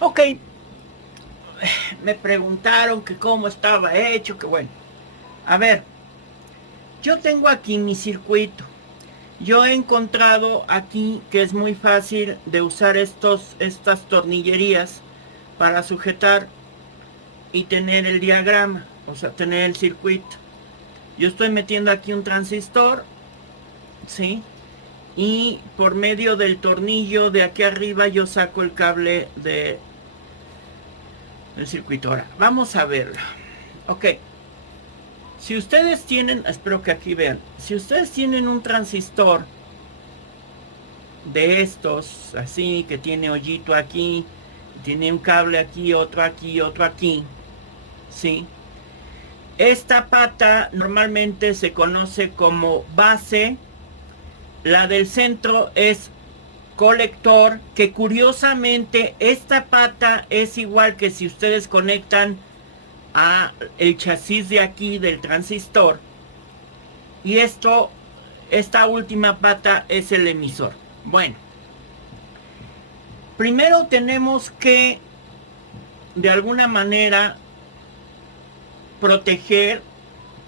Ok, me preguntaron que cómo estaba hecho, que bueno. A ver, yo tengo aquí mi circuito. Yo he encontrado aquí que es muy fácil de usar estas tornillerías para sujetar y tener el diagrama, o sea, tener el circuito. Yo estoy metiendo aquí un transistor, ¿sí? Y por medio del tornillo de aquí arriba yo saco el cable del circuito. Ahora, vamos a verlo. Ok, si ustedes tienen, espero que aquí vean, si ustedes tienen un transistor de estos, así, que tiene hoyito aquí, tiene un cable aquí, otro aquí, ¿sí? Esta pata normalmente se conoce como base, la del centro es colector, que curiosamente esta pata es igual que si ustedes conectan a el chasis de aquí del transistor, y esta última pata es el emisor. Bueno, primero tenemos que de alguna manera proteger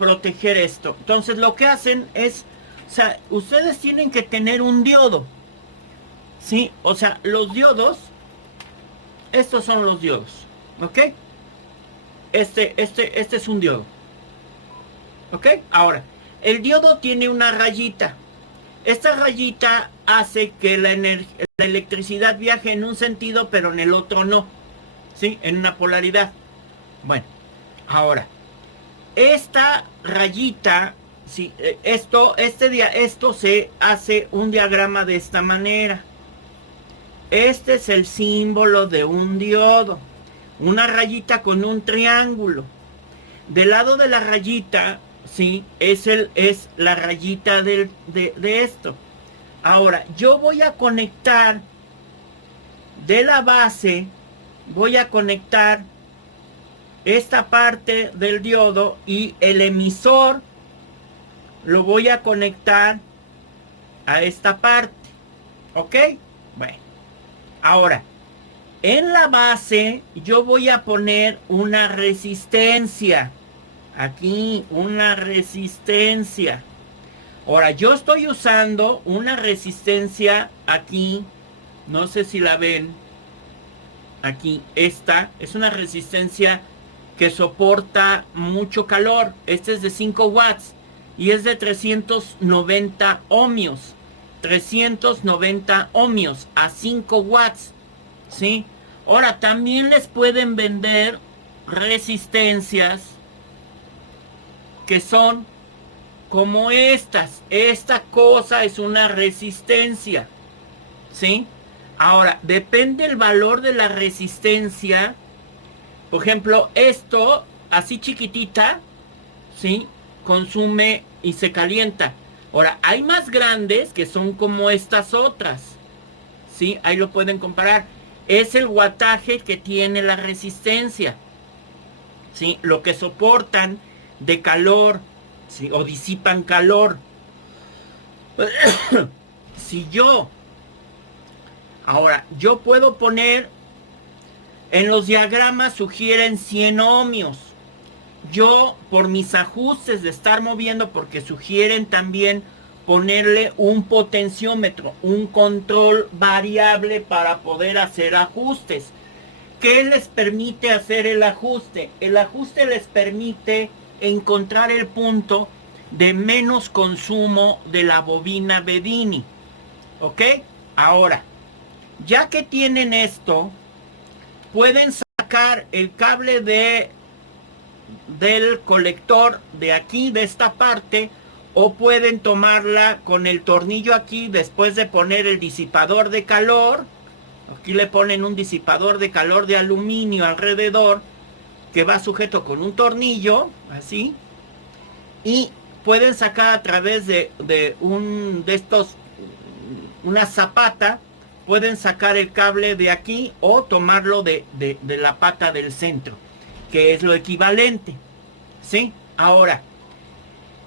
proteger esto. Entonces lo que hacen es, o sea, ustedes tienen que tener un diodo, ¿sí? O sea, los diodos, estos son los diodos, ¿ok? Este es un diodo, ¿ok? Ahora, el diodo tiene una rayita. Esta rayita hace que la electricidad viaje en un sentido, pero en el otro no, ¿sí? En una polaridad. Bueno, ahora, esta rayita, sí, esto se hace un diagrama de esta manera. Este es el símbolo de un diodo. Una rayita con un triángulo. Del lado de la rayita, sí, es la rayita de esto. Ahora, yo voy a conectar de la base, voy a conectar esta parte del diodo y el emisor lo voy a conectar a esta parte. ¿Ok? Bueno, ahora, en la base yo voy a poner una resistencia. Aquí, una resistencia. Ahora, yo estoy usando una resistencia aquí. No sé si la ven. Aquí, esta es una resistencia que soporta mucho calor. Este es de 5 watts y es de 390 ohmios. 390 ohmios a 5 watts, ¿sí? Ahora, también les pueden vender resistencias que son como estas. Esta cosa es una resistencia, ¿sí? Ahora, depende el valor de la resistencia. Por ejemplo, esto, así chiquitita, ¿sí? Consume y se calienta. Ahora, hay más grandes que son como estas otras, ¿sí? Ahí lo pueden comparar. Es el wattaje que tiene la resistencia, ¿sí? Lo que soportan de calor, ¿sí? O disipan calor. Si yo, ahora, yo puedo poner, en los diagramas sugieren 100 ohmios. Yo, por mis ajustes de estar moviendo, porque sugieren también ponerle un potenciómetro, un control variable para poder hacer ajustes. ¿Qué les permite hacer el ajuste? El ajuste les permite encontrar el punto de menos consumo de la bobina Bedini. ¿Ok? Ahora, ya que tienen esto, pueden sacar el cable del colector de aquí, de esta parte, o pueden tomarla con el tornillo aquí después de poner el disipador de calor. Aquí le ponen un disipador de calor de aluminio alrededor que va sujeto con un tornillo, así, y pueden sacar a través de estos, una zapata, pueden sacar el cable de aquí o tomarlo de la pata del centro, que es lo equivalente, ¿sí? Ahora,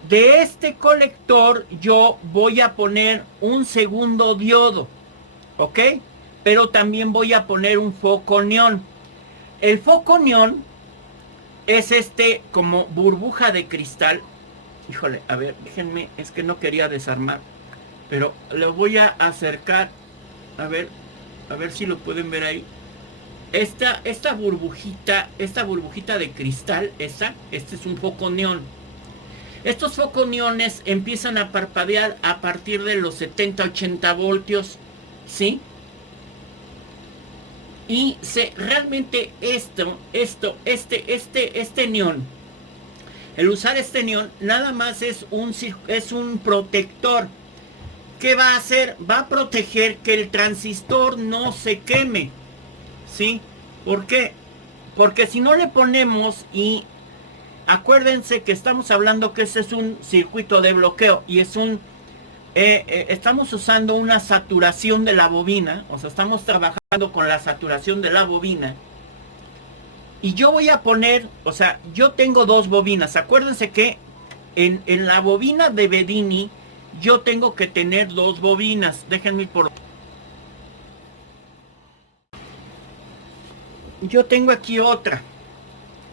de este colector yo voy a poner un segundo diodo, ¿ok? pero también voy a poner un foco neón. El foco neón es como burbuja de cristal. Híjole, a ver, déjenme, es que no quería desarmar, pero lo voy a acercar, a ver si lo pueden ver ahí. Esta burbujita de cristal, este es un foco neón. Estos focos neones empiezan a parpadear a partir de los 70-80 voltios, ¿sí? Y realmente este neón, el usar este neón nada más es un protector. ¿Qué va a hacer? Va a proteger que el transistor no se queme, ¿sí? ¿Por qué? Porque si no le ponemos, y acuérdense que estamos hablando que ese es un circuito de bloqueo y es estamos usando una saturación de la bobina, o sea, estamos trabajando con la saturación de la bobina. Y yo voy a poner, o sea, yo tengo dos bobinas. Acuérdense que en la bobina de Bedini yo tengo que tener dos bobinas. Déjenme por... Yo tengo aquí otra,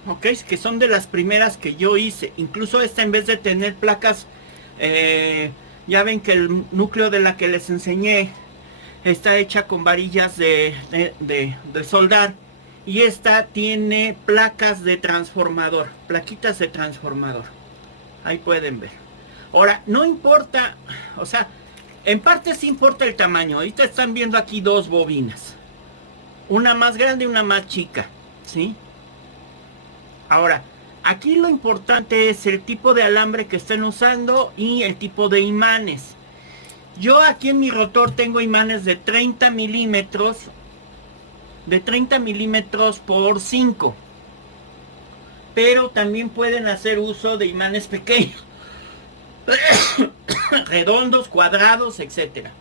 ok, que son de las primeras que yo hice. Incluso esta, en vez de tener placas, ya ven que el núcleo de la que les enseñé está hecha con varillas de soldar. Y esta tiene placas de transformador, plaquitas de transformador. Ahí pueden ver. Ahora, no importa, o sea, en parte sí importa el tamaño. Ahorita están viendo aquí dos bobinas. Una más grande y una más chica, ¿sí? Ahora, aquí lo importante es el tipo de alambre que estén usando y el tipo de imanes. Yo aquí en mi rotor tengo imanes de 30 milímetros. De 30 milímetros por 5. Pero también pueden hacer uso de imanes pequeños. Redondos, cuadrados, etcétera,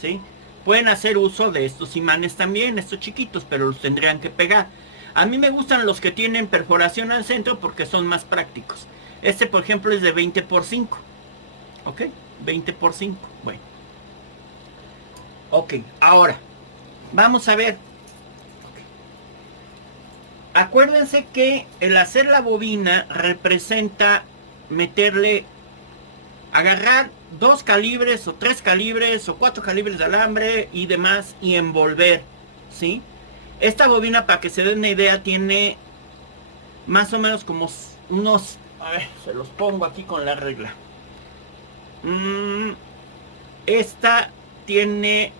¿sí? Pueden hacer uso de estos imanes también, estos chiquitos, pero los tendrían que pegar. A mí me gustan los que tienen perforación al centro porque son más prácticos. Este, por ejemplo, es de 20 por 5. ¿Ok? 20 por 5. Bueno. Ok, ahora vamos a ver. Acuérdense que el hacer la bobina representa meterle, agarrar 2 calibres o 3 calibres o 4 calibres de alambre y demás y envolver, ¿sí? Esta bobina, para que se den una idea, tiene más o menos como unos... A ver, se los pongo aquí con la regla. Esta tiene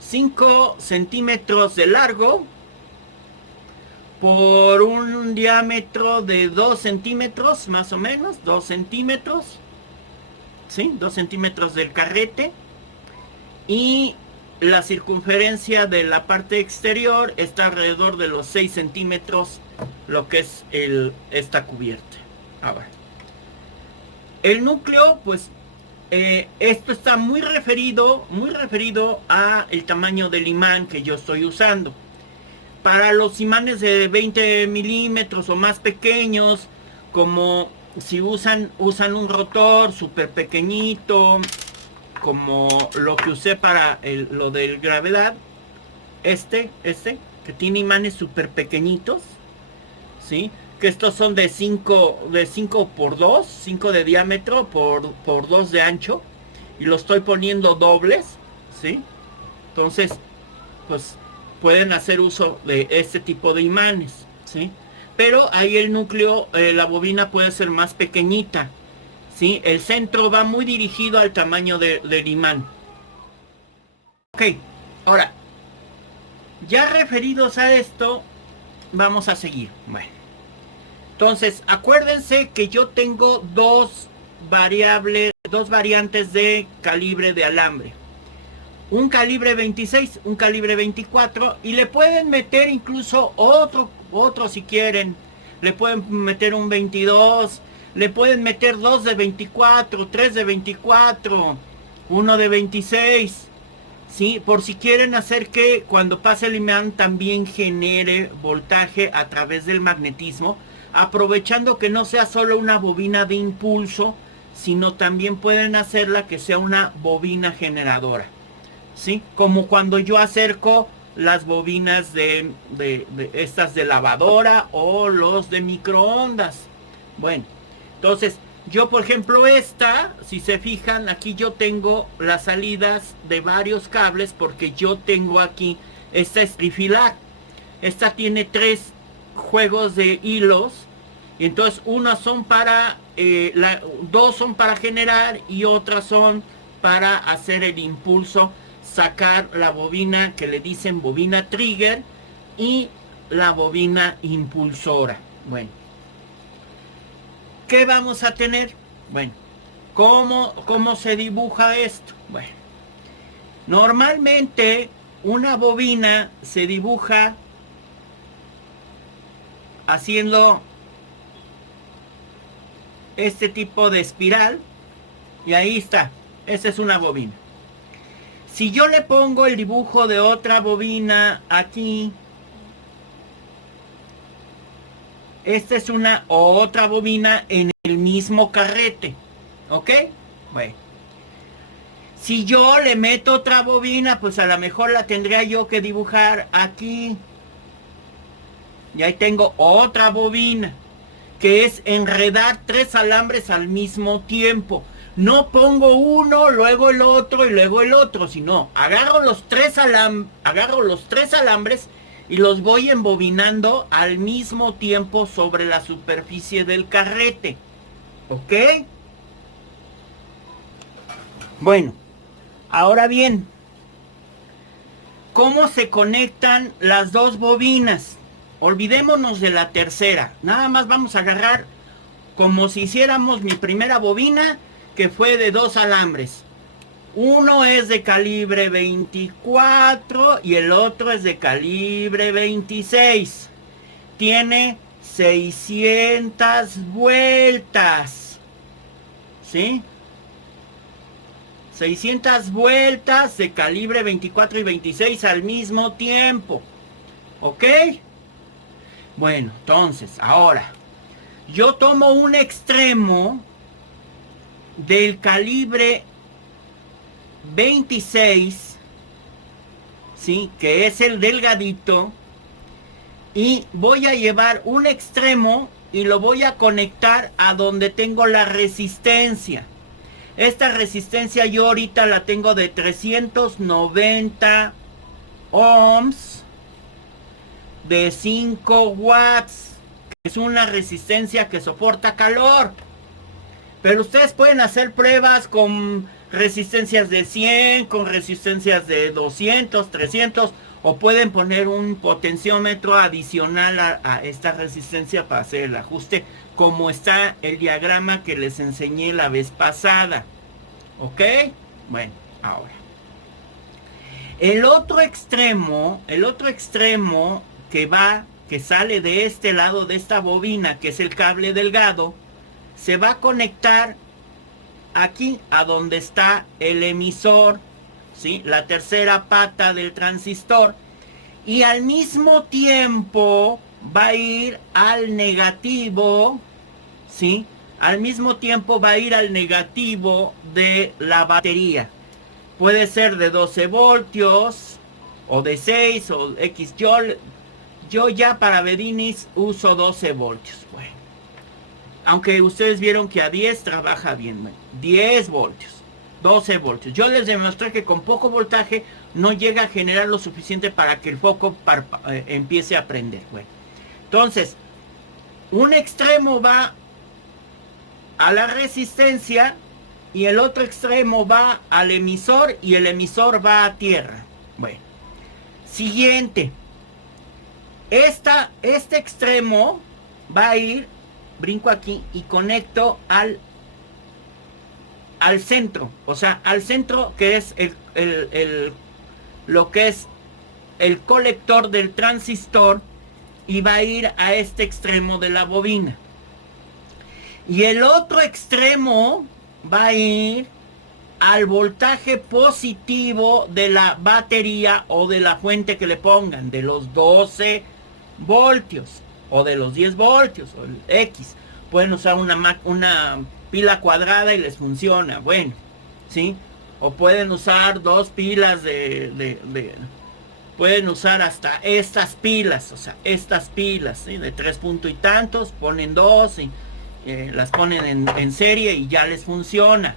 5 centímetros de largo por un diámetro de 2 centímetros, más o menos, 2 centímetros, ¿sí? 2 centímetros del carrete. Y la circunferencia de la parte exterior está alrededor de los 6 centímetros, lo que es esta cubierta. Ahora, el núcleo, pues, esto está muy referido a el tamaño del imán que yo estoy usando. Para los imanes de 20 milímetros o más pequeños, como si usan un rotor súper pequeñito, como lo que usé para lo del gravedad, que tiene imanes súper pequeñitos, ¿sí? Que estos son de 5 por 2, 5 de diámetro por 2 de ancho, y lo estoy poniendo dobles, ¿sí? Entonces, pues pueden hacer uso de este tipo de imanes, ¿sí? Pero ahí el núcleo, la bobina puede ser más pequeñita, ¿sí? El centro va muy dirigido al tamaño del imán. Ok, ahora, ya referidos a esto, vamos a seguir. Bueno, entonces, acuérdense que yo tengo dos variantes de calibre de alambre. Un calibre 26, un calibre 24, y le pueden meter incluso otro si quieren. Le pueden meter un 22, le pueden meter 2 de 24, 3 de 24, 1 de 26, ¿sí? Por si quieren hacer que cuando pase el imán también genere voltaje a través del magnetismo, aprovechando que no sea solo una bobina de impulso, sino también pueden hacerla que sea una bobina generadora. ¿sí? Como cuando yo acerco las bobinas de estas de lavadora o los de microondas. Bueno, entonces yo por ejemplo esta, si se fijan, aquí yo tengo las salidas de varios cables porque yo tengo aquí, esta es trifilar. Esta tiene 3 juegos de hilos. Y entonces unas son para, dos son para generar y otras son para hacer el impulso, sacar la bobina que le dicen bobina trigger y la bobina impulsora. Bueno, ¿qué vamos a tener? Bueno, ¿cómo se dibuja esto? Bueno, normalmente una bobina se dibuja haciendo este tipo de espiral y ahí está, esa es una bobina. Si yo le pongo el dibujo de otra bobina aquí, esta es una otra bobina en el mismo carrete, ¿ok? Bueno, si yo le meto otra bobina, pues a lo mejor la tendría yo que dibujar aquí. Y ahí tengo otra bobina, que es enredar 3 alambres al mismo tiempo. No pongo uno, luego el otro y luego el otro, sino agarro los 3 alambres y los voy embobinando al mismo tiempo sobre la superficie del carrete. ¿Ok? Bueno, ahora bien, ¿cómo se conectan las dos bobinas? Olvidémonos de la tercera. Nada más vamos a agarrar como si hiciéramos mi primera bobina, que fue de 2 alambres. Uno es de calibre 24 y el otro es de calibre 26. Tiene 600 vueltas. ¿Sí? 600 vueltas de calibre 24 y 26 al mismo tiempo. ¿Ok? Bueno, entonces, ahora, yo tomo un extremo del calibre 26, ¿sí? Que es el delgadito, y voy a llevar un extremo y lo voy a conectar a donde tengo la resistencia. Esta resistencia yo ahorita la tengo de 390 ohms de 5 watts, que es una resistencia que soporta calor. Pero ustedes pueden hacer pruebas con resistencias de 100, con resistencias de 200, 300, o pueden poner un potenciómetro adicional a esta resistencia para hacer el ajuste, como está el diagrama que les enseñé la vez pasada. ¿Ok? Bueno, ahora. El otro extremo que sale de este lado de esta bobina, que es el cable delgado, se va a conectar aquí a donde está el emisor, ¿sí? La tercera pata del transistor, y al mismo tiempo va a ir al negativo, ¿sí? Al mismo tiempo va a ir al negativo de la batería. Puede ser de 12 voltios o de 6 o X. Yo ya para Bedinis uso 12 voltios. Bueno, aunque ustedes vieron que a 10 trabaja bien. Bueno, 10 voltios, 12 voltios. Yo les demostré que con poco voltaje no llega a generar lo suficiente para que el foco empiece a prender. Bueno, entonces, un extremo va a la resistencia y el otro extremo va al emisor y el emisor va a tierra. Bueno, siguiente. Este extremo va a ir, brinco aquí y conecto al centro. O sea, al centro, que es lo que es el colector del transistor, y va a ir a este extremo de la bobina. Y el otro extremo va a ir al voltaje positivo de la batería o de la fuente que le pongan, de los 12 voltios o de los 10 voltios o el X. Pueden usar una pila cuadrada y les funciona. Bueno, ¿sí? O pueden usar 2 pilas pueden usar hasta estas pilas, o sea, estas pilas, ¿sí? De 3 puntos y tantos, ponen 2 y las ponen en serie y ya les funciona,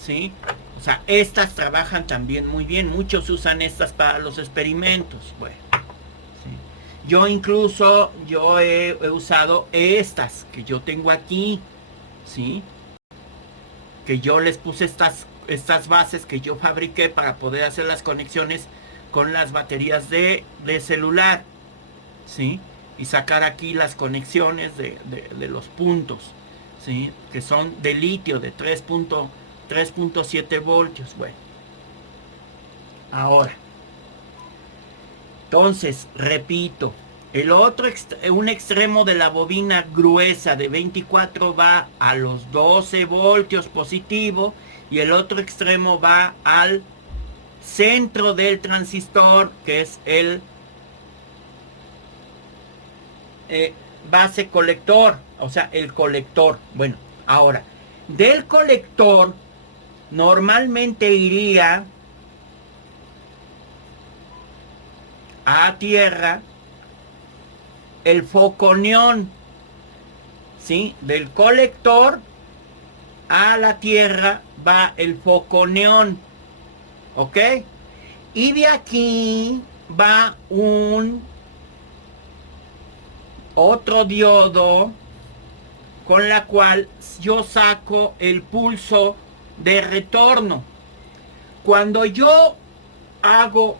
¿sí? O sea, estas trabajan también muy bien, muchos usan estas para los experimentos, bueno, ¿sí? Yo incluso, he usado estas que yo tengo aquí, ¿sí? Que yo les puse estas bases que yo fabriqué para poder hacer las conexiones con las baterías de celular, ¿sí? Y sacar aquí las conexiones de los puntos, ¿sí? Que son de litio de 3.7 voltios. Bueno, ahora, entonces, repito, un extremo de la bobina gruesa de 24 va a los 12 voltios positivo y el otro extremo va al centro del transistor, que es el base colector, o sea, el colector. Bueno, ahora, del colector normalmente iría a tierra el foconión, ¿sí? Del colector a la tierra va el foconión, ¿ok? Y de aquí va otro diodo con la cual yo saco el pulso de retorno. Cuando yo hago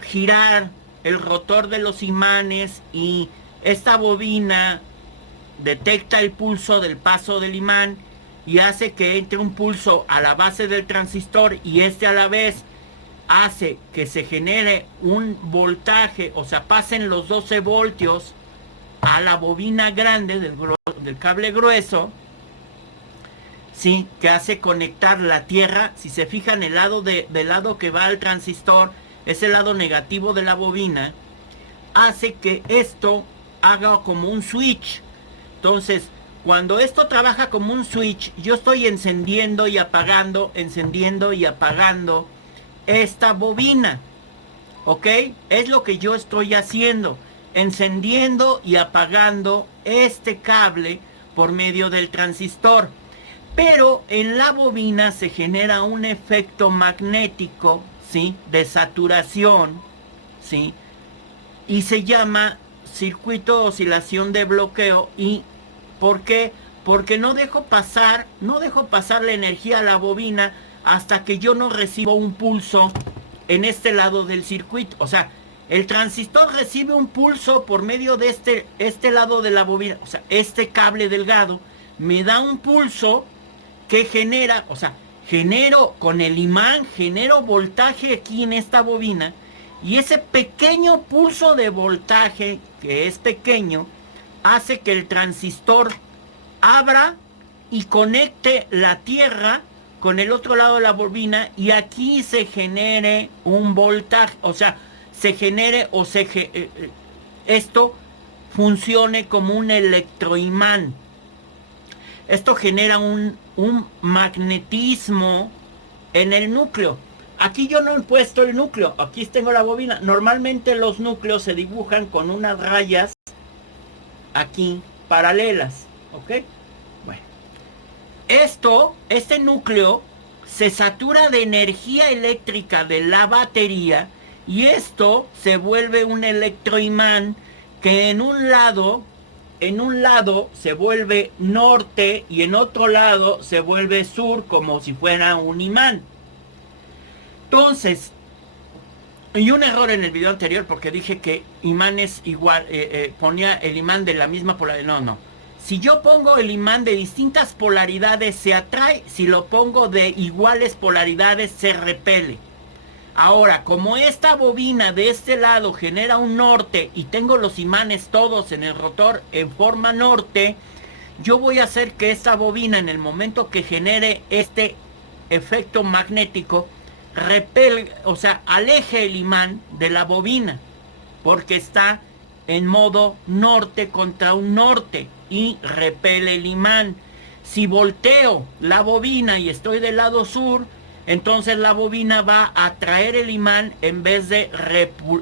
girar el rotor de los imanes y esta bobina detecta el pulso del paso del imán y hace que entre un pulso a la base del transistor y a la vez hace que se genere un voltaje, o sea, pasen los 12 voltios a la bobina grande del cable grueso, ¿sí? Que hace conectar la tierra. Si se fijan, el lado del lado que va al transistor es el lado negativo de la bobina, hace que esto haga como un switch. Entonces, cuando esto trabaja como un switch, yo estoy encendiendo y apagando esta bobina, ¿ok? Es lo que yo estoy haciendo, encendiendo y apagando este cable por medio del transistor. Pero en la bobina se genera un efecto magnético, ¿sí? De saturación, ¿sí? Y se llama circuito de oscilación de bloqueo. ¿Y por qué? Porque no dejo pasar la energía a la bobina hasta que yo no recibo un pulso en este lado del circuito. O sea, el transistor recibe un pulso por medio de este lado de la bobina. O sea, este cable delgado me da un pulso que genera, o sea, genero con el imán, genero voltaje aquí en esta bobina. Y ese pequeño pulso de voltaje, que es pequeño, hace que el transistor abra y conecte la tierra con el otro lado de la bobina y aquí se genere un voltaje, o sea, se genere esto funcione como un electroimán. Esto genera un magnetismo en el núcleo. Aquí yo no he puesto el núcleo, aquí tengo la bobina. Normalmente los núcleos se dibujan con unas rayas aquí paralelas, ¿ok? Bueno, este núcleo se satura de energía eléctrica de la batería y esto se vuelve un electroimán que en un lado se vuelve norte y en otro lado se vuelve sur, como si fuera un imán. Entonces, y un error en el video anterior porque dije que imán es igual, ponía el imán de la misma polaridad. No. Si yo pongo el imán de distintas polaridades se atrae, si lo pongo de iguales polaridades se repele. Ahora, como esta bobina de este lado genera un norte y tengo los imanes todos en el rotor en forma norte, yo voy a hacer que esta bobina en el momento que genere este efecto magnético repele, o sea, aleje el imán de la bobina porque está en modo norte contra un norte y repele el imán. Si volteo la bobina y estoy del lado sur, entonces la bobina va a atraer el imán en vez de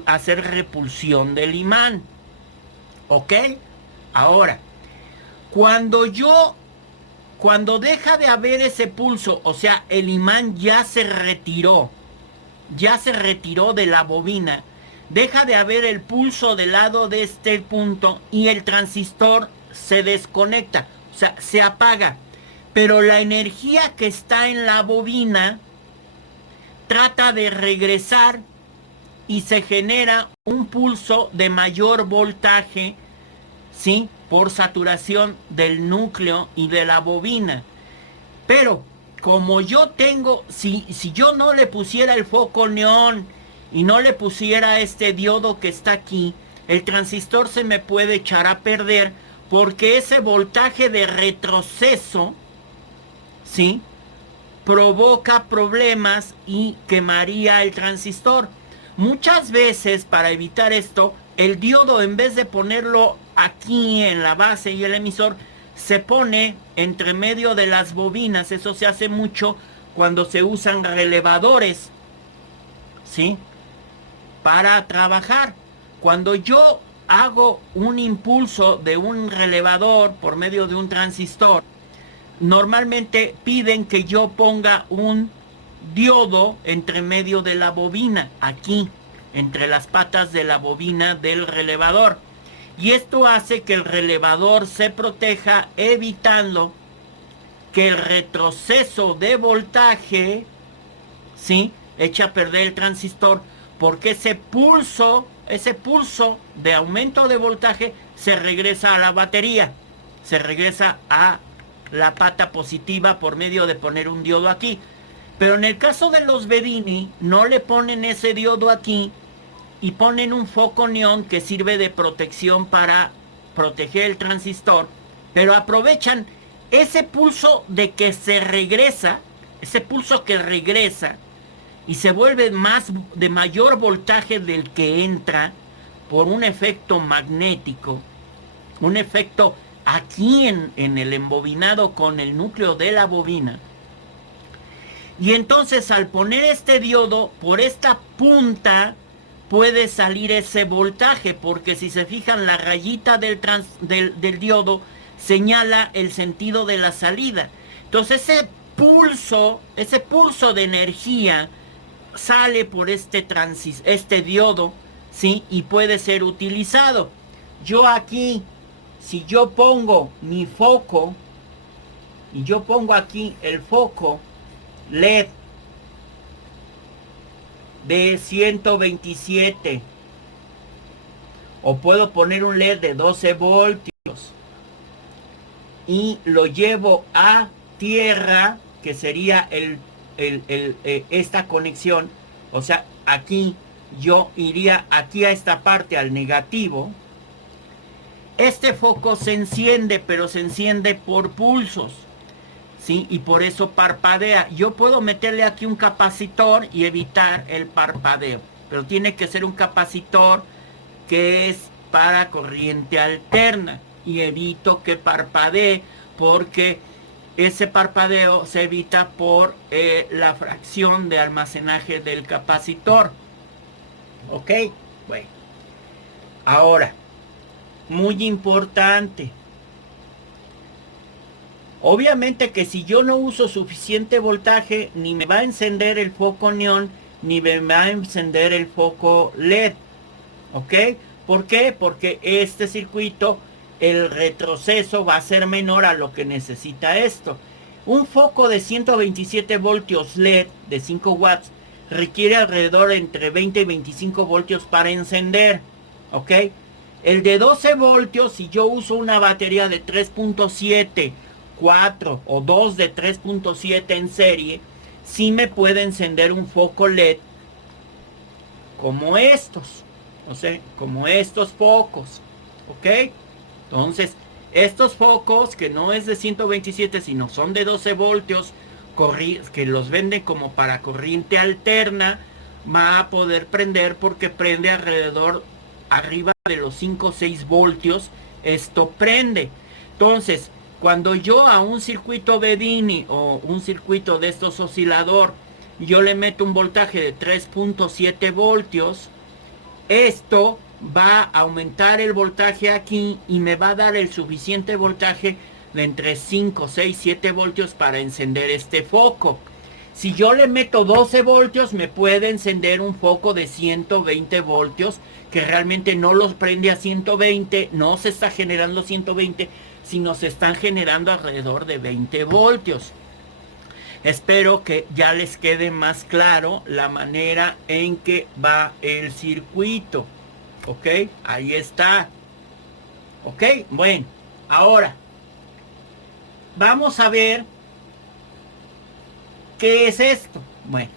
hacer repulsión del imán. ¿Ok? Ahora, cuando cuando deja de haber ese pulso, o sea, el imán ya se retiró de la bobina, deja de haber el pulso del lado de este punto y el transistor se desconecta, o sea, se apaga. Pero la energía que está en la bobina trata de regresar y se genera un pulso de mayor voltaje, ¿sí? Por saturación del núcleo y de la bobina. Pero como yo tengo, si yo no le pusiera el foco neón y no le pusiera este diodo que está aquí, el transistor se me puede echar a perder porque ese voltaje de retroceso, ¿sí?, provoca problemas y quemaría el transistor. Muchas veces, para evitar esto, el diodo, en vez de ponerlo aquí en la base y el emisor, se pone entre medio de las bobinas. Eso se hace mucho cuando se usan relevadores, ¿sí?, para trabajar. Cuando yo hago un impulso de un relevador por medio de un transistor, normalmente piden que yo ponga un diodo entre medio de la bobina, aquí, entre las patas de la bobina del relevador. Y esto hace que el relevador se proteja, evitando que el retroceso de voltaje, ¿sí?, eche a perder el transistor, porque ese pulso de aumento de voltaje se regresa a la batería, se regresa a la pata positiva por medio de poner un diodo aquí. Pero en el caso de los Bedini, no le ponen ese diodo aquí y ponen un foco neón que sirve de protección para proteger el transistor, pero aprovechan ese pulso de que se regresa, ese pulso que regresa y se vuelve de mayor voltaje del que entra por un efecto magnético, un efecto aquí en el embobinado con el núcleo de la bobina. Y entonces, al poner este diodo por esta punta, puede salir ese voltaje, porque si se fijan, la rayita del diodo señala el sentido de la salida. Entonces ese pulso de energía sale por este diodo, ¿sí?, y puede ser utilizado. Yo aquí, si yo pongo mi foco, y yo pongo aquí el foco LED de 127, o puedo poner un LED de 12 voltios, y lo llevo a tierra, que sería esta conexión, o sea, aquí yo iría aquí a esta parte, al negativo. Este foco se enciende, pero se enciende por pulsos, ¿sí?, y por eso parpadea. Yo puedo meterle aquí un capacitor y evitar el parpadeo, pero tiene que ser un capacitor que es para corriente alterna, y evito que parpadee, porque ese parpadeo se evita por la fracción de almacenaje del capacitor. ¿Ok? Bueno. Ahora, muy importante. Obviamente que si yo no uso suficiente voltaje, ni me va a encender el foco neón, ni me va a encender el foco LED. ¿Ok? ¿Por qué? Porque este circuito, el retroceso va a ser menor a lo que necesita esto. Un foco de 127 voltios LED de 5 watts requiere alrededor entre 20 y 25 voltios para encender. ¿Ok? El de 12 voltios, si yo uso una batería de 3.7, 4 o 2 de 3.7 en serie, sí me puede encender un foco LED como estos. O sea, como estos focos. ¿Ok? Entonces, estos focos, que no es de 127, sino son de 12 voltios, que los venden como para corriente alterna, va a poder prender, porque prende alrededor, arriba de los 5 o 6 voltios, esto prende. Entonces, cuando yo a un circuito Bedini o un circuito de estos oscilador yo le meto un voltaje de 3.7 voltios, esto va a aumentar el voltaje aquí y me va a dar el suficiente voltaje de entre 5, 6, 7 voltios para encender este foco. Si yo le meto 12 voltios, me puede encender un foco de 120 voltios, que realmente no los prende a 120, no se está generando 120, sino se están generando alrededor de 20 voltios. Espero que ya les quede más claro la manera en que va el circuito. ¿Ok? Ahí está. ¿Ok? Bueno, ahora vamos a ver qué es esto. Bueno,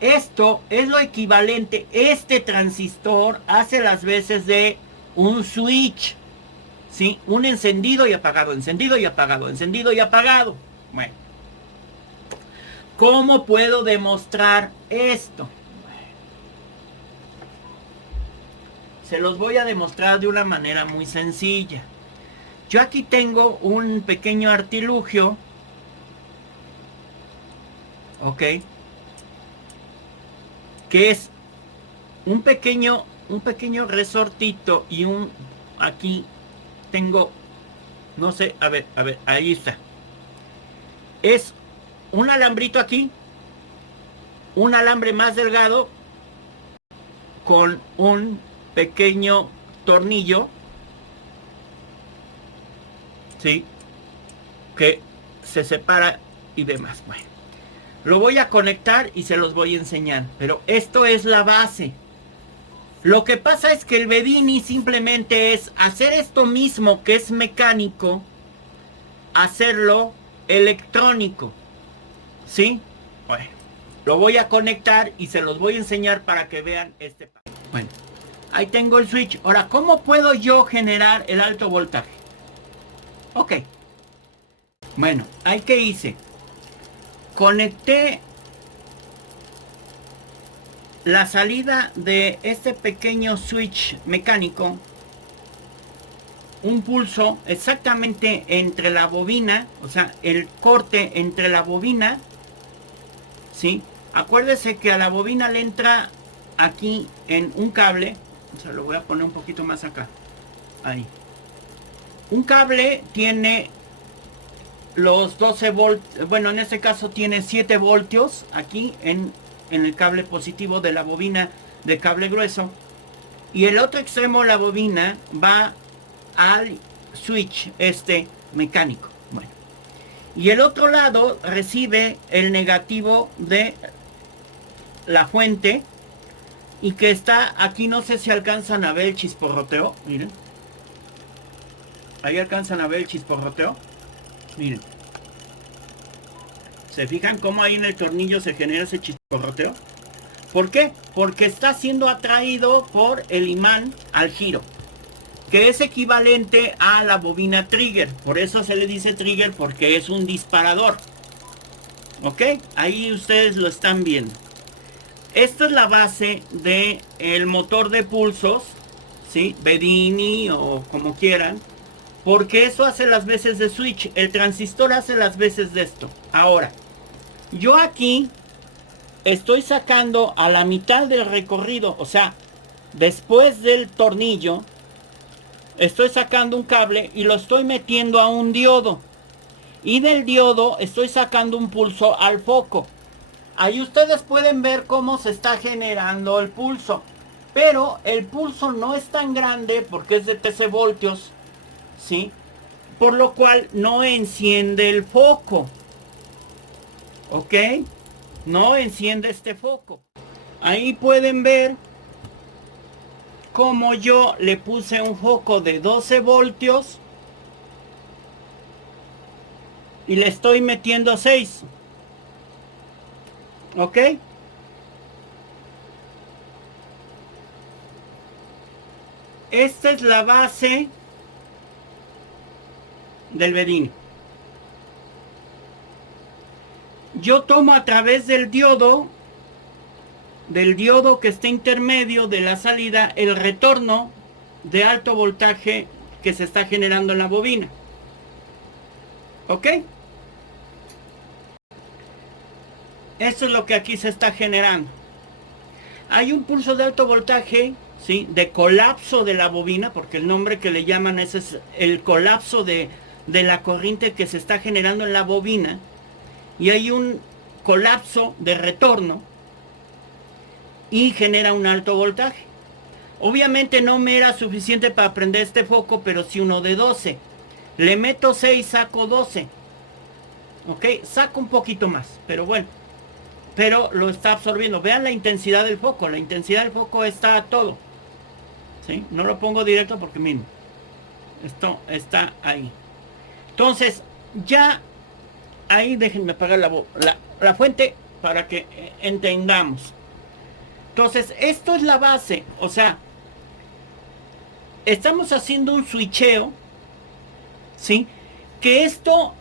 esto es lo equivalente. Este transistor hace las veces de un switch. ¿Sí? Un encendido y apagado, encendido y apagado, encendido y apagado. Bueno, ¿cómo puedo demostrar esto? Se los voy a demostrar de una manera muy sencilla. Yo aquí tengo un pequeño artilugio. ¿Ok? Que es un pequeño resortito y aquí tengo, no sé, a ver, ahí está. Es un alambrito aquí, un alambre más delgado con un pequeño tornillo, ¿sí? Que se separa y demás. Bueno, lo voy a conectar y se los voy a enseñar, pero esto es la base. Lo que pasa es que el Bedini simplemente es hacer esto mismo que es mecánico, hacerlo electrónico, ¿sí? Bueno, lo voy a conectar y se los voy a enseñar para que vean este. Bueno, ahí tengo el switch. Ahora, ¿cómo puedo yo generar el alto voltaje? Ok. Bueno, ahí que hice. Conecté la salida de este pequeño switch mecánico, un pulso exactamente entre la bobina, o sea, el corte entre la bobina, ¿sí? Acuérdese que a la bobina le entra aquí en un cable, o sea, lo voy a poner un poquito más acá, ahí. Un cable tiene los 12 voltios, bueno, en este caso tiene 7 voltios aquí en el cable positivo de la bobina de cable grueso, y el otro extremo de la bobina va al switch mecánico. Bueno, y el otro lado recibe el negativo de la fuente, y que está aquí. No sé si alcanzan a ver el chisporroteo, miren, ahí alcanzan a ver el chisporroteo, miren, ¿se fijan cómo ahí en el tornillo se genera ese chisporroteo? ¿Por qué? Porque está siendo atraído por el imán al giro, que es equivalente a la bobina trigger. Por eso se le dice trigger, porque es un disparador. ¿Ok? Ahí ustedes lo están viendo. Esta es la base del motor de pulsos, ¿sí? Bedini o como quieran, porque eso hace las veces de switch. El transistor hace las veces de esto. Ahora, yo aquí estoy sacando a la mitad del recorrido, o sea, después del tornillo, estoy sacando un cable y lo estoy metiendo a un diodo. Y del diodo estoy sacando un pulso al foco. Ahí ustedes pueden ver cómo se está generando el pulso. Pero el pulso no es tan grande porque es de 13 voltios, ¿sí? Por lo cual no enciende el foco. ¿Ok? No enciende este foco. Ahí pueden ver cómo yo le puse un foco de 12 voltios y le estoy metiendo 6. ¿Ok? Esta es la base del Bedini. Yo tomo a través del diodo que está intermedio de la salida, el retorno de alto voltaje que se está generando en la bobina. ¿Ok? Esto es lo que aquí se está generando. Hay un pulso de alto voltaje, ¿sí? De colapso de la bobina, porque el nombre que le llaman ese es el colapso de la corriente que se está generando en la bobina. Y hay un colapso de retorno y genera un alto voltaje. Obviamente no me era suficiente para prender este foco, pero sí uno de 12. Le meto 6, saco 12. Ok, saco un poquito más, pero bueno. Pero lo está absorbiendo. Vean la intensidad del foco. La intensidad del foco está a todo. ¿Sí? No lo pongo directo porque miren, esto está ahí. Entonces, ya ahí déjenme apagar la fuente para que entendamos. Entonces, esto es la base. O sea, estamos haciendo un switcheo, ¿sí? Que esto,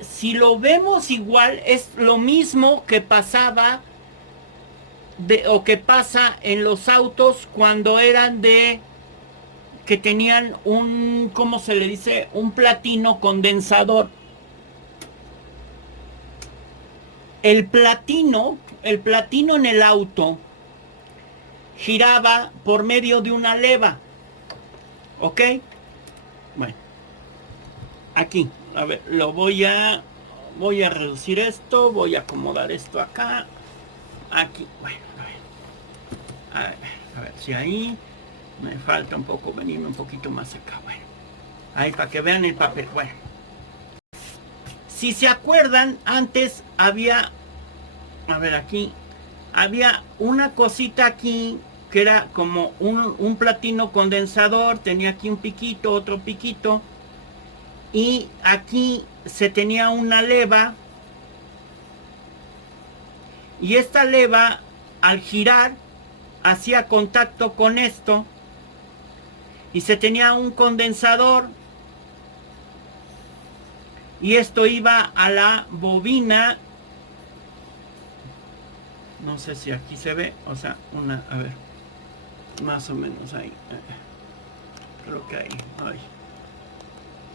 si lo vemos igual, es lo mismo que pasaba o que pasa en los autos cuando eran que tenían un, ¿cómo se le dice? Un platino condensador. El platino en el auto giraba por medio de una leva. ¿Ok? Bueno. Aquí, a ver, voy a reducir esto, voy a acomodar esto acá. Aquí, bueno, a ver si ahí me falta un poco, venirme un poquito más acá, bueno. Ahí para que vean el papel, bueno. Si se acuerdan, antes había, a ver aquí, había una cosita aquí que era como un platino condensador, tenía aquí un piquito, otro piquito, y aquí se tenía una leva, y esta leva al girar hacía contacto con esto, y se tenía un condensador, y esto iba a la bobina. No sé si aquí se ve, o sea, a ver, más o menos ahí. Creo que ahí.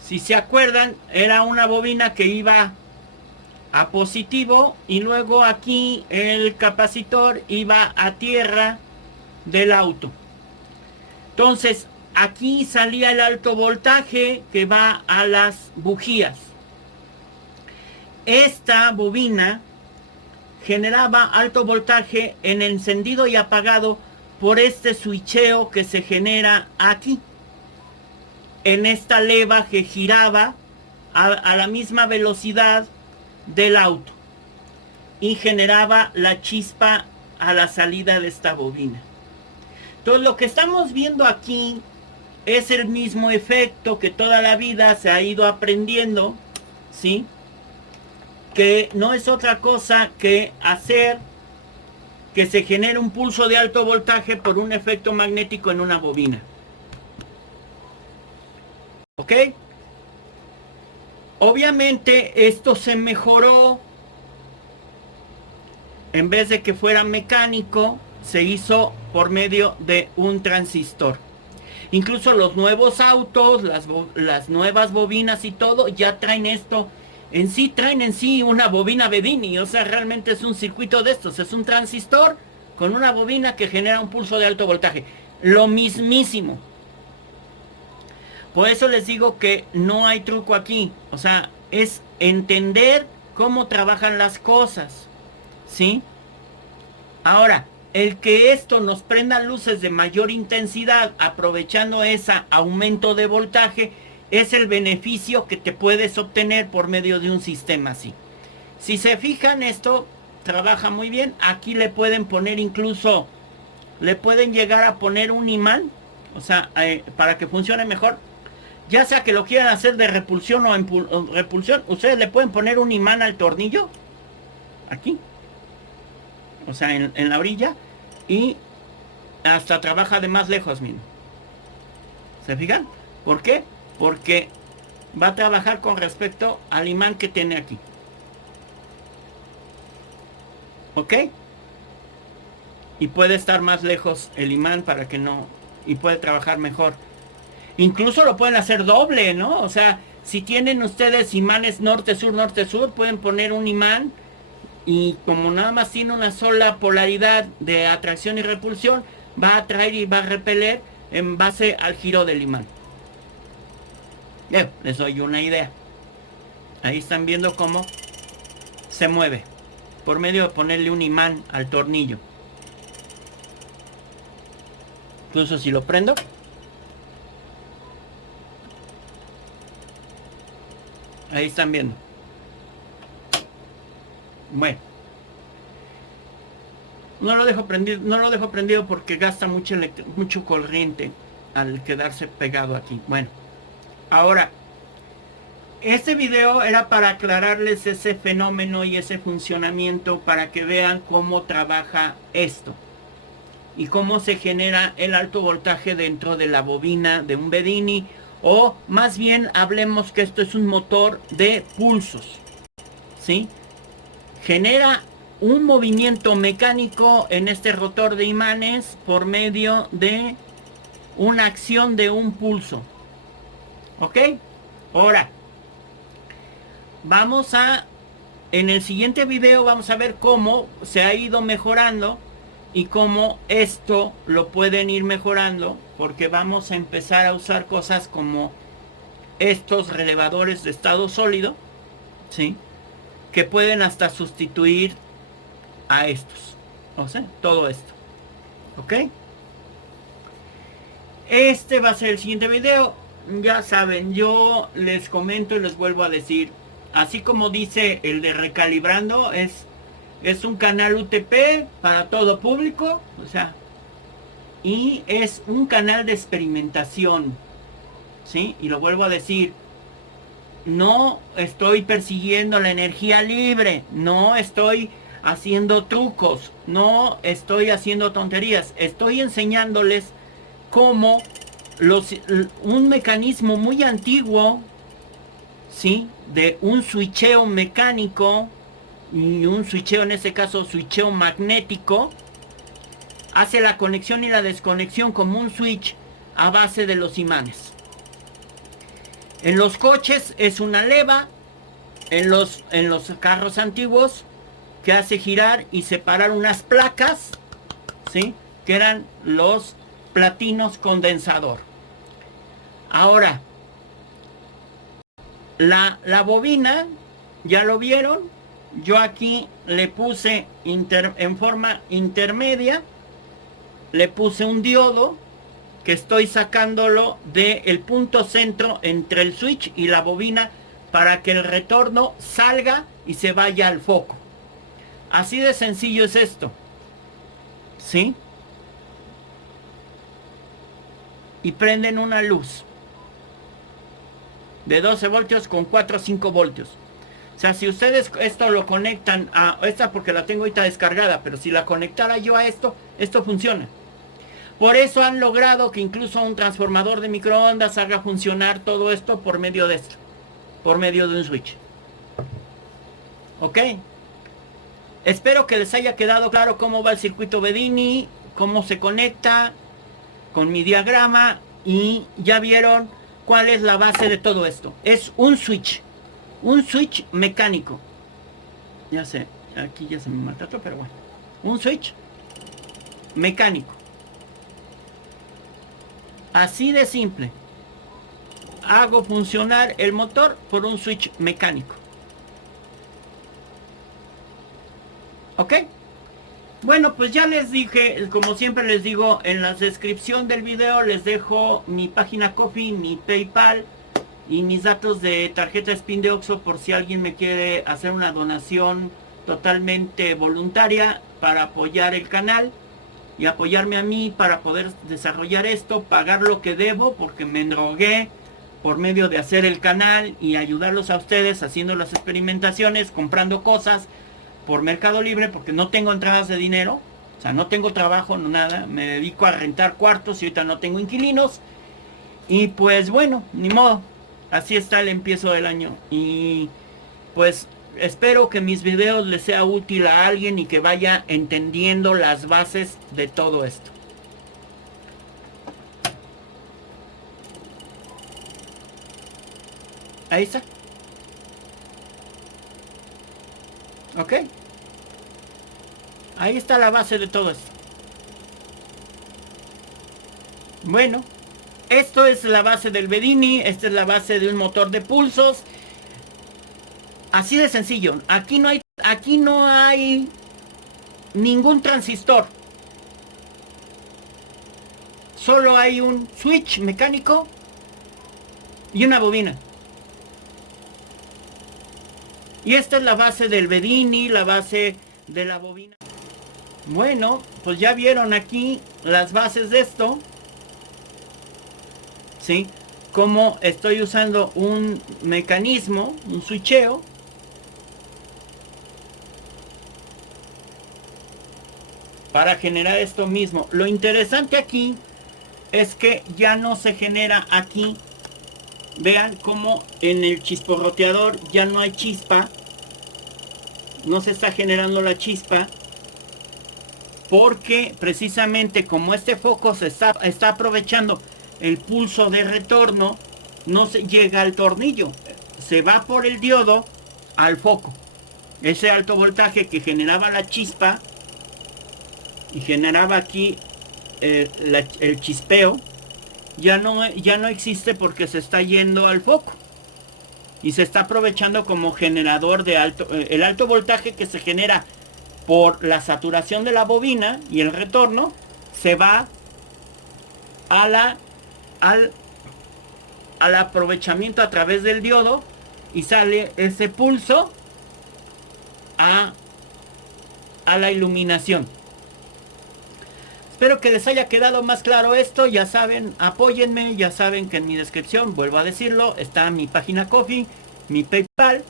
Si se acuerdan, era una bobina que iba a positivo y luego aquí el capacitor iba a tierra del auto. Entonces, aquí salía el alto voltaje que va a las bujías. Esta bobina generaba alto voltaje en encendido y apagado por este switcheo que se genera aquí. En esta leva que giraba a la misma velocidad del auto y generaba la chispa a la salida de esta bobina. Entonces lo que estamos viendo aquí es el mismo efecto que toda la vida se ha ido aprendiendo, ¿sí? Que no es otra cosa que hacer que se genere un pulso de alto voltaje por un efecto magnético en una bobina. ¿Ok? Obviamente esto se mejoró. En vez de que fuera mecánico, se hizo por medio de un transistor. Incluso los nuevos autos, las nuevas bobinas y todo, ya traen esto. Traen en sí una bobina Bedini. O sea, realmente es un circuito de estos. Es un transistor con una bobina que genera un pulso de alto voltaje. Lo mismísimo. Por eso les digo que no hay truco aquí. O sea, es entender cómo trabajan las cosas. ¿Sí? Ahora, el que esto nos prenda luces de mayor intensidad, aprovechando ese aumento de voltaje, es el beneficio que te puedes obtener por medio de un sistema así. Si se fijan, esto trabaja muy bien. Aquí le pueden poner incluso, le pueden llegar a poner un imán. O sea, para que funcione mejor. Ya sea que lo quieran hacer de repulsión o repulsión, ustedes le pueden poner un imán al tornillo. Aquí. O sea, en la orilla. Y hasta trabaja de más lejos, miren. ¿Se fijan? ¿Por qué? Porque va a trabajar con respecto al imán que tiene aquí. ¿Ok? Y puede estar más lejos el imán para que no... Y puede trabajar mejor. Incluso lo pueden hacer doble, ¿no? O sea, si tienen ustedes imanes norte-sur, pueden poner un imán y como nada más tiene una sola polaridad de atracción y repulsión, va a atraer y va a repeler en base al giro del imán. Les doy una idea. Ahí están viendo cómo se mueve por medio de ponerle un imán al tornillo. Incluso si lo prendo, ahí están viendo. Bueno, no lo dejo prendido porque gasta mucho corriente al quedarse pegado aquí. Bueno, ahora, este video era para aclararles ese fenómeno y ese funcionamiento para que vean cómo trabaja esto y cómo se genera el alto voltaje dentro de la bobina de un Bedini, o más bien hablemos que esto es un motor de pulsos, ¿sí? Genera un movimiento mecánico en este rotor de imanes por medio de una acción de un pulso. ¿Ok? Ahora, en el siguiente video vamos a ver cómo se ha ido mejorando y cómo esto lo pueden ir mejorando, porque vamos a empezar a usar cosas como estos relevadores de estado sólido, ¿sí? Que pueden hasta sustituir a estos. O sea, todo esto. ¿Ok? Este va a ser el siguiente video. Ya saben, yo les comento y les vuelvo a decir, así como dice el de Recalibrando, es un canal UTP para todo público, o sea, y es un canal de experimentación, ¿sí? Y lo vuelvo a decir, no estoy persiguiendo la energía libre, no estoy haciendo trucos, no estoy haciendo tonterías, estoy enseñándoles cómo un mecanismo muy antiguo, ¿sí? De un switcheo mecánico y un switcheo, en este caso switcheo magnético, hace la conexión y la desconexión como un switch a base de los imanes. En los coches es una leva, en los carros antiguos, que hace girar y separar unas placas, ¿sí? Que eran los platinos condensador. Ahora, la bobina, ya lo vieron, yo aquí le puse en forma intermedia, le puse un diodo que estoy sacándolo del punto centro entre el switch y la bobina para que el retorno salga y se vaya al foco. Así de sencillo es esto, ¿sí? Y prenden una luz de 12 voltios con 4 o 5 voltios. O sea, si ustedes esto lo conectan a esta, porque la tengo ahorita descargada, pero si la conectara yo a esto funciona. Por eso han logrado que incluso un transformador de microondas haga funcionar todo esto por medio de esto, por medio de un switch. ¿Ok? Espero que les haya quedado claro cómo va el circuito Bedini, cómo se conecta con mi diagrama, y ya vieron cuál es la base de todo esto. Es un switch mecánico. Ya sé, aquí ya se me maltrató, pero bueno. Un switch mecánico. Así de simple. Hago funcionar el motor por un switch mecánico. ¿Ok? Bueno, pues ya les dije, como siempre les digo, en la descripción del video les dejo mi página Ko-fi, mi PayPal y mis datos de tarjeta Spin de Oxxo, por si alguien me quiere hacer una donación totalmente voluntaria para apoyar el canal y apoyarme a mí para poder desarrollar esto, pagar lo que debo, porque me endrogué por medio de hacer el canal y ayudarlos a ustedes haciendo las experimentaciones, comprando cosas por Mercado Libre, porque no tengo entradas de dinero, o sea, no tengo trabajo, no nada, me dedico a rentar cuartos y ahorita no tengo inquilinos, y pues bueno, ni modo, así está el empiezo del año, y pues espero que mis videos les sea útil a alguien y que vaya entendiendo las bases de todo esto. Ahí está. ¿Ok? Ahí está la base de todo esto. Bueno, esto es la base del Bedini, esta es la base de un motor de pulsos. Así de sencillo. Aquí no hay ningún transistor. Solo hay un switch mecánico y una bobina. Y esta es la base del Bedini, la base de la bobina. Bueno, pues ya vieron aquí las bases de esto. ¿Sí? Como estoy usando un mecanismo, un switcheo. Para generar esto mismo. Lo interesante aquí es que ya no se genera aquí. Vean cómo en el chisporroteador ya no hay chispa. No se está generando la chispa. Porque precisamente como este foco está aprovechando el pulso de retorno, no se llega al tornillo. Se va por el diodo al foco. Ese alto voltaje que generaba la chispa y generaba aquí el chispeo, ya no existe porque se está yendo al foco y se está aprovechando como generador de el alto voltaje que se genera por la saturación de la bobina y el retorno se va al aprovechamiento a través del diodo y sale ese pulso a la iluminación. Espero que les haya quedado más claro esto. Ya saben, apóyenme. Ya saben que en mi descripción, vuelvo a decirlo, está mi página Ko-fi, mi PayPal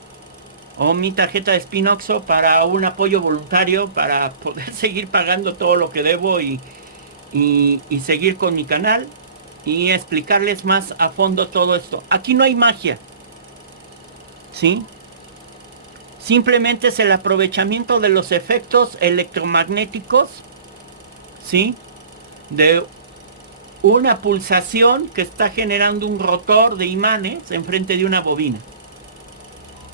o mi tarjeta de Spinoxo para un apoyo voluntario para poder seguir pagando todo lo que debo y seguir con mi canal y explicarles más a fondo todo esto. Aquí no hay magia, ¿sí? Simplemente es el aprovechamiento de los efectos electromagnéticos, ¿sí? De una pulsación que está generando un rotor de imanes enfrente de una bobina,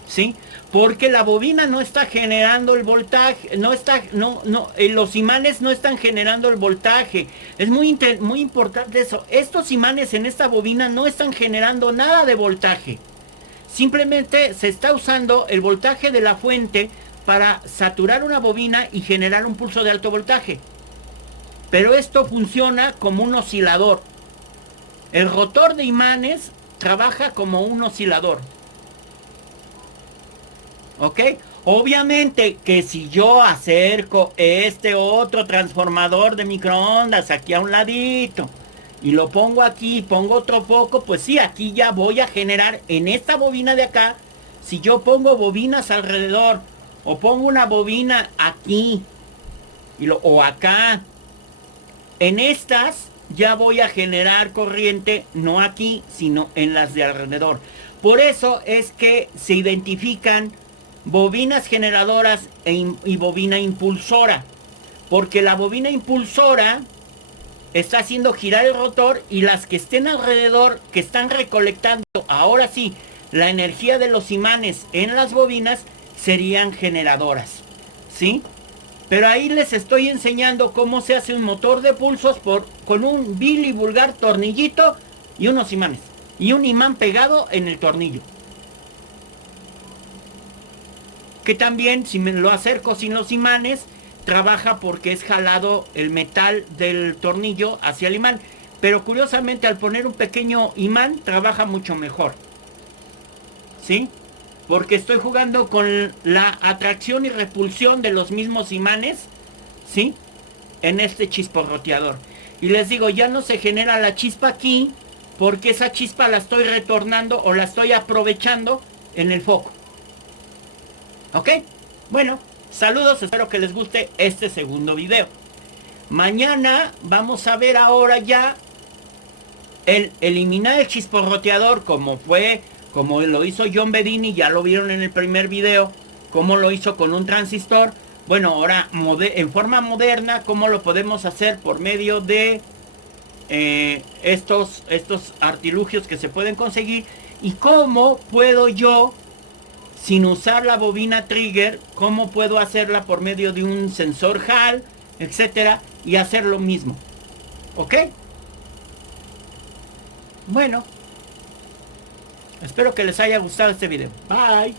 ¿sí? Porque la bobina no está generando el voltaje, los imanes no están generando el voltaje. Es muy importante eso. Estos imanes en esta bobina no están generando nada de voltaje. Simplemente se está usando el voltaje de la fuente para saturar una bobina y generar un pulso de alto voltaje. Pero esto funciona como un oscilador. El rotor de imanes trabaja como un oscilador. ¿Ok? Obviamente que si yo acerco este otro transformador de microondas aquí a un ladito y lo pongo aquí, pongo otro foco, pues sí, aquí ya voy a generar en esta bobina de acá. Si yo pongo bobinas alrededor o pongo una bobina aquí o acá, en estas ya voy a generar corriente no aquí, sino en las de alrededor. Por eso es que se identifican bobinas generadoras y bobina impulsora. Porque la bobina impulsora está haciendo girar el rotor y las que estén alrededor, que están recolectando, ahora sí, la energía de los imanes en las bobinas, serían generadoras, ¿sí? Pero ahí les estoy enseñando cómo se hace un motor de pulsos con un vil y vulgar tornillito y unos imanes. Y un imán pegado en el tornillo. Que también, si me lo acerco sin los imanes, trabaja porque es jalado el metal del tornillo hacia el imán. Pero curiosamente, al poner un pequeño imán, trabaja mucho mejor, ¿sí? Porque estoy jugando con la atracción y repulsión de los mismos imanes, ¿sí? En este chisporroteador. Y les digo, ya no se genera la chispa aquí, porque esa chispa la estoy retornando o la estoy aprovechando en el foco. ¿Ok? Bueno, saludos, espero que les guste este segundo video. Mañana vamos a ver ahora ya el eliminar el chisporroteador como lo hizo John Bedini, ya lo vieron en el primer video, cómo lo hizo con un transistor. Bueno, ahora en forma moderna, cómo lo podemos hacer por medio de estos artilugios que se pueden conseguir y cómo puedo yo sin usar la bobina trigger, cómo puedo hacerla por medio de un sensor Hall, etcétera, y hacer lo mismo. ¿Ok? Bueno, espero que les haya gustado este video. Bye.